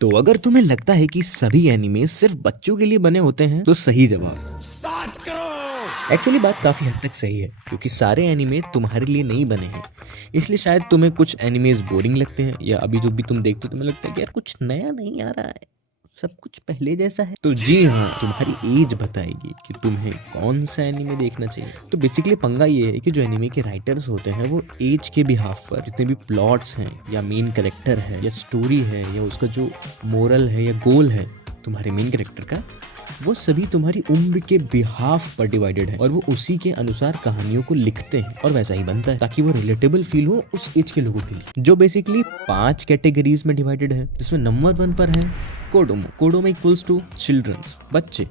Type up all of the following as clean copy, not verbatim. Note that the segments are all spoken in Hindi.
तो अगर तुम्हें लगता है कि सभी एनिमे सिर्फ बच्चों के लिए बने होते हैं तो सही जवाब। 7 करोड़। एक्चुअली बात काफी हद तक सही है, क्योंकि सारे एनिमे तुम्हारे लिए नहीं बने हैं। इसलिए शायद तुम्हें कुछ एनिमेज बोरिंग लगते हैं, या अभी जो भी तुम देखते हो तुम्हें लगता है कि यार कुछ नया नहीं आ रहा है, सब कुछ पहले जैसा है। तो जी हाँ, तुम्हारी एज बताएगी कि तुम्हें कौन सा एनिमे देखना चाहिए। तो बेसिकली पंगा ये है कि जो एनिमे के राइटर्स होते हैं वो एज के बिहाफ पर जितने भी प्लॉट्स हैं या मेन कैरेक्टर है या स्टोरी है या उसका जो मोरल है या गोल है तुम्हारे मेन कैरेक्टर का, वो सभी तुम्हारी उम्र के बिहाफ पर डिवाइडेड है और वो उसी के अनुसार कहानियों को लिखते हैं और वैसा ही बनता है ताकि वो रिलेटेबल फील हो उस एज के लोगों के लिए। जो बेसिकली 5 कैटेगरीज में डिवाइडेड है, जिसमें नंबर 1 पर है कोडोमो। कोडोमो इक्वल्स टू चिल्ड्रंस, बच्चे।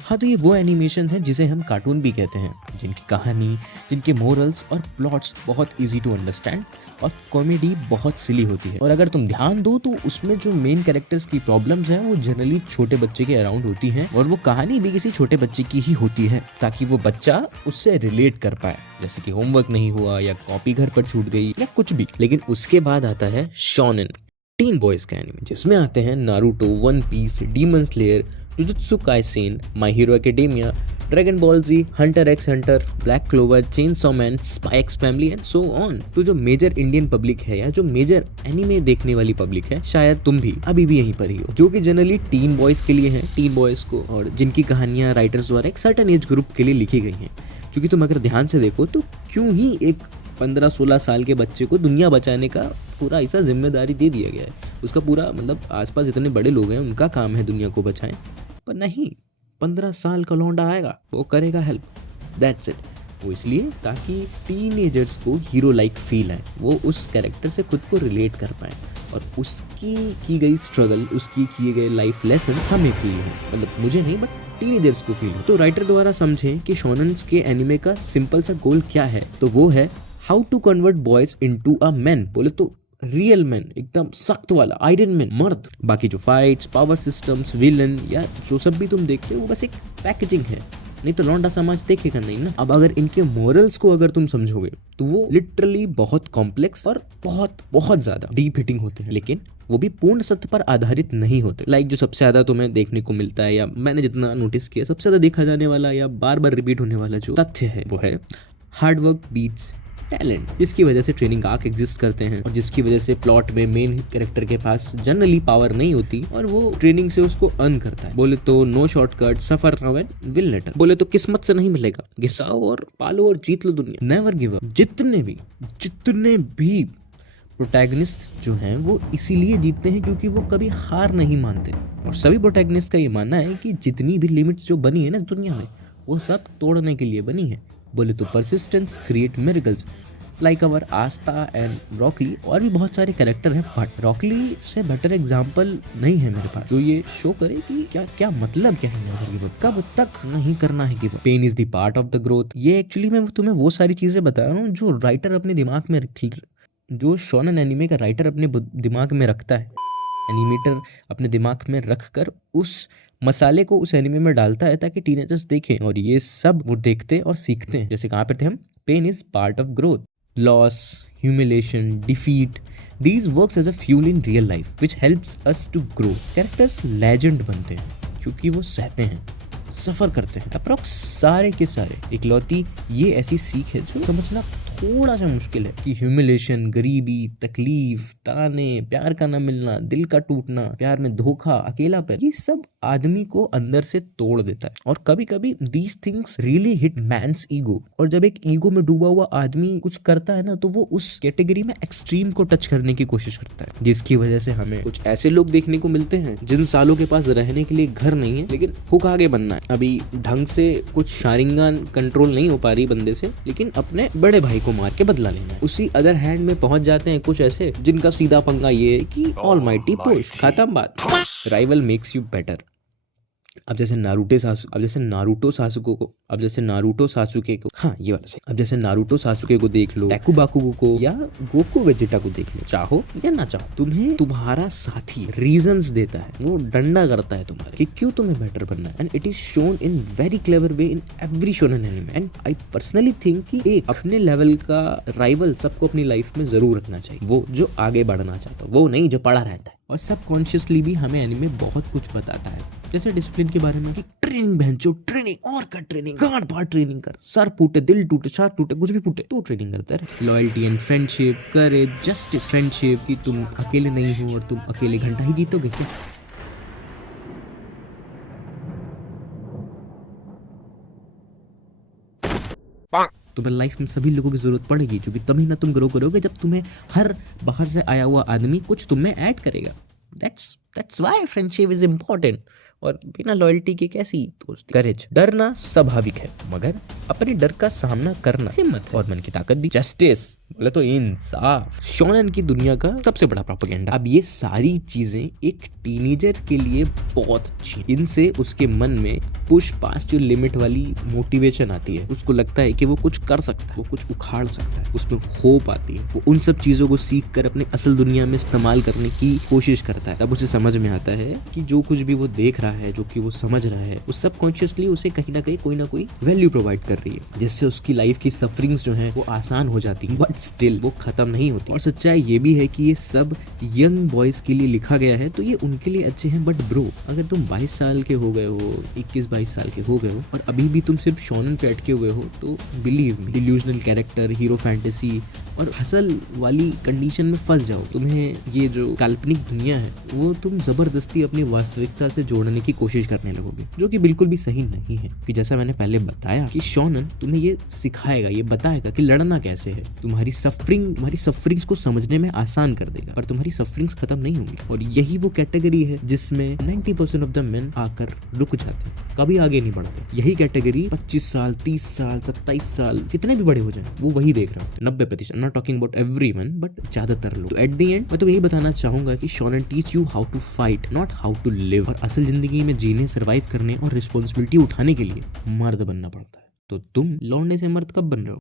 हाँ, तो ये वो एनिमेशन है जिसे हम कार्टून भी कहते हैं, जिनकी कहानी, जिनके मोरल्स और प्लॉट्स बहुत इजी टू अंडरस्टैंड और कॉमेडी बहुत सिली होती है। और अगर तुम ध्यान दो तो उसमें जो मेन कैरेक्टर्स की प्रॉब्लम्स हैं वो जनरली छोटे बच्चे के अराउंड होती हैं और वो कहानी भी किसी छोटे बच्चे की ही होती है ताकि वो बच्चा उससे रिलेट कर पाए, जैसे कि होमवर्क नहीं हुआ या कॉपी घर पर छूट गई या कुछ भी। लेकिन उसके बाद आता है शोनेन, टीन बॉयज का एनिमे, जिसमें आते हैं Naruto, One Piece, Demon Slayer, Jujutsu Kaisen, My Hero Academia, Dragon Ball Z, Hunter x Hunter, Black Clover, Chainsaw Man, Spy x Family and so on. तो जो मेजर इंडियन पब्लिक है या जो मेजर एनिमे देखने वाली पब्लिक है, शायद तुम भी अभी भी यहीं पर ही हो, जो कि जनरली टीन बॉयज के लिए है, टीन बॉयज को, और जिनकी कहानियां राइटर्स द्वारा एक सर्टेन एज ग्रुप के लिए लिखी गई हैं। क्योंकि तुम अगर ध्यान से देखो तो क्यों ही एक 15-16 साल के बच्चे को दुनिया बचाने का पूरा ऐसा जिम्मेदारी दे दिया गया है। उसका पूरा मतलब आसपास जितने बड़े लोग हैं उनका काम है दुनिया को बचाएं, पर नहीं, 15 साल का लौंडा आएगा, वो करेगा हेल्प, दैट्स इट। वो इसलिए ताकि टीनेजर्स को हीरो लाइक फील आए, वो उस कैरेक्टर से खुद को रिलेट कर पाए और उसकी की गई स्ट्रगल, उसकी किए गए लाइफ लेसन्स हमें फील हो, मतलब मुझे नहीं बट टीनेजर्स को फील हो। तो राइटर द्वारा समझें कि शोनेन्स के एनिमे का सिंपल सा गोल क्या है, तो वो है how to convert boys into a man. बोले तो रियल मैन, एकदम सख्त वाला आयरन मैन, मर्द। बाकी जो फाइट्स, पावर सिस्टम्स, विलन या जो सब भी तुम देखते हो वो बस एक पैकेजिंग है, नहीं तो लौंडा समाज देखेगा नहीं ना। अब अगर इनके मोरल्स को अगर तुम समझोगे तो वो लिटरली बहुत कॉम्प्लेक्स और बहुत बहुत ज्यादा डीप हिटिंग होते हैं, लेकिन वो भी पूर्ण सत्य पर आधारित नहीं होते। लाइक जो सबसे ज्यादा तुम्हें देखने को मिलता है या मैंने जितना नोटिस किया सबसे ज्यादा देखा जाने वाला या बार बार रिपीट होने वाला जो तथ्य है वो है हार्डवर्क बीट्स टैलेंट, जिसकी वजह से ट्रेनिंग आर्क एग्जिस्ट करते हैं और जिसकी वजह से प्लॉट में मेन कैरेक्टर के पास जनरली पावर नहीं होती और वो ट्रेनिंग से उसको अर्न करता है। बोले तो no shortcut, suffer now and will later. बोले तो किस्मत से नहीं मिलेगा, घिसाओ और पालो और जीत लो दुनिया, नेवर गिव अप। जितने भी प्रोटैगनिस्ट जो हैं वो इसीलिए जीतते हैं क्योंकि वो कभी हार नहीं मानते। और सभी प्रोटैगनिस्ट का ये मानना है कि जितनी भी लिमिट्स जो बनी है ना दुनिया में वो सब तोड़ने के लिए बनी है। बोले तो persistence create miracles, like our Aastha and Rockly, और भी बहुत सारे कैरेक्टर हैं, बट रॉकली से बेटर एग्जांपल नहीं है मेरे पास जो ये शो करे कि क्या मतलब क्या है नेवर गिव अप, कब तक नहीं करना है give up. Pain is the part of the growth. ये एक्चुअली मैं तुम्हें वो सारी चीजें बता रहा हूँ जो राइटर अपने दिमाग में जो शोनेन एनिमे का राइटर अपने दिमाग में रखता है, एनिमेटर अपने दिमाग में रखकर उस मसाले को उस एनिमे में डालता है ताकि टीनेजर्स देखें, और ये सब वो देखते और सीखते हैं। जैसे कहाँ पे थे हम, pain is part of growth, loss, humiliation, defeat, these works as a fuel in real life which helps us to grow. Characters legend बनते हैं क्योंकि वो सहते हैं, सफर करते हैं। अप्रॉक्स सारे के सारे इकलौती ये ऐसी सीख है जो समझना थोड़ा सा मुश्किल है कि ह्यूमिलेशन, गरीबी, तकलीफ, ताने, प्यार का न मिलना, दिल का टूटना, प्यार में धोखा, अकेलापन, ये सब आदमी को अंदर से तोड़ देता है। और कभी कभी these things really hit man's ego. और जब एक ईगो में डूबा हुआ आदमी कुछ करता है ना तो वो उस कैटेगरी में एक्सट्रीम को टच करने की कोशिश करता है, जिसकी वजह से हमें कुछ ऐसे लोग देखने को मिलते हैं जिन सालों के पास रहने के लिए घर नहीं है लेकिन हुक आगे बनना है। अभी ढंग से कुछ शारिंगान कंट्रोल नहीं हो पा रही बंदे से, लेकिन अपने बड़े भाई को मार के बदला लेना है। उसी अदर हैंड में पहुंच जाते हैं कुछ ऐसे जिनका सीधा पंगा ये है कि ऑलमाइटी पुश, खत्म बात। Rival makes you better. अब जैसे नारुतो सासुके को, हाँ ये वाला सही। अब जैसे नारुतो सासुके को देख लो, टैकू बाकुगो को या गोकू वेजिटा को देख लो, चाहो या ना चाहो तुम्हें तुम्हारा साथी रीजंस देता है, वो डंडा करता है तुम्हारे कि क्यों तुम्हें बेटर बनना है, and it is shown in very clever way in every shonen anime. And I personally think कि एक अपने लेवल का राइवल सबको अपनी लाइफ में जरूर रखना चाहिए, वो जो आगे बढ़ना चाहता है, वो नहीं जो पड़ा रहता है। और सबकॉन्शियसली भी हमें एनीमे बहुत कुछ बताता है, जैसे डिसिप्लिन के बारे में कि ट्रेनिंग भैंचो, ट्रेनिंग और कर, ट्रेनिंग गांड फाड़ ट्रेनिंग कर, सर फूटे, दिल टूटे, शार टूटे, कुछ भी फूटे तो ट्रेनिंग करता है। Loyalty and friendship, courage, justice, friendship कि तुम अकेले नहीं हो और तुम अकेले घंटा ही जीतोगे क्या। तुम्हें लाइफ में सभी लोगों की जरूरत पड़ेगी, क्योंकि तभी ना तुम ग्रो करोगे जब तुम्हें हर बाहर से आया हुआ आदमी कुछ तुम में ऐड करेगा। That's why friendship is important. और बिना लॉयल्टी के कैसी दोस्ती। करेज, डरना स्वाभाविक है, मगर अपने डर का सामना करना हिम्मत है और मन की ताकत भी। जस्टिस बोले तो इंसाफ, शोनेन की दुनिया का सबसे बड़ा प्रोपेगेंडा। अब ये सारी चीजें एक टीनेजर के लिए बहुत अच्छी, इनसे उसके मन में पुश पास्ट योर लिमिट वाली मोटिवेशन आती है। उसको लगता है कि वो कुछ कर सकता है, वो कुछ उखाड़ सकता है, उसमें होप आती है। वो उन सब चीजों को सीख कर अपने असल दुनिया में इस्तेमाल करने की कोशिश करता है। तब उसे समझ में आता है कि जो कुछ भी वो देख रहा है, जो कि वो समझ रहा है, वो सबकॉन्शियसली उसे कहीं ना कोई वैल्यू प्रोवाइड कर रही है, जिससे उसकी लाइफ की सफरिंग्स जो है वो आसान हो जाती है, बट स्टिल वो खत्म नहीं होती। और सच्चाई ये भी है कि ये सब यंग बॉयज के लिए लिखा गया है, तो ये उनके लिए अच्छे हैं। बट ब्रो, अगर तुम 22 साल के हो गए हो, 21-22 साल के हो गए हो और अभी भी तुम सिर्फ शोनेन पे अटके हुए हो, तो believe me, delusional character, hero fantasy और हसल वाली कंडीशन में फंस जाओ। तुम्हें ये जो काल्पनिक दुनिया है वो तुम जबरदस्ती अपनी वास्तविकता से जोड़ने की कोशिश करने लगोगे, जो कि बिल्कुल भी सही नहीं है। कि जैसा मैंने पहले बताया कि शोनेन तुम्हें ये सिखाएगा, ये बताएगा कि लड़ना कैसे है, तुम्हारी सफरिंग्स को समझने में आसान कर देगा, पर तुम्हारी सफरिंग्स खत्म नहीं होंगी। और यही वो कैटेगरी है जिसमें 90% ऑफ द मेन आकर रुक जाते हैं, कभी आगे नहीं बढ़ते। यही कैटेगरी 25 साल, 30 साल, 27 साल, कितने भी बड़े हो जाए, वो वही देख रहे होते हैं। 90%, not talking about everyone, but ज्यादातर लोग। तो एट द एंड मैं तो यही बताना चाहूंगा कि shonen teach you how to fight, not how to live. और असल जिंदगी में जीने, सर्वाइव करने और रिस्पॉन्सिबिलिटी उठाने के लिए मर्द बनना पड़ता है। तो तुम लौंडे से मर्द कब बन रहे हो?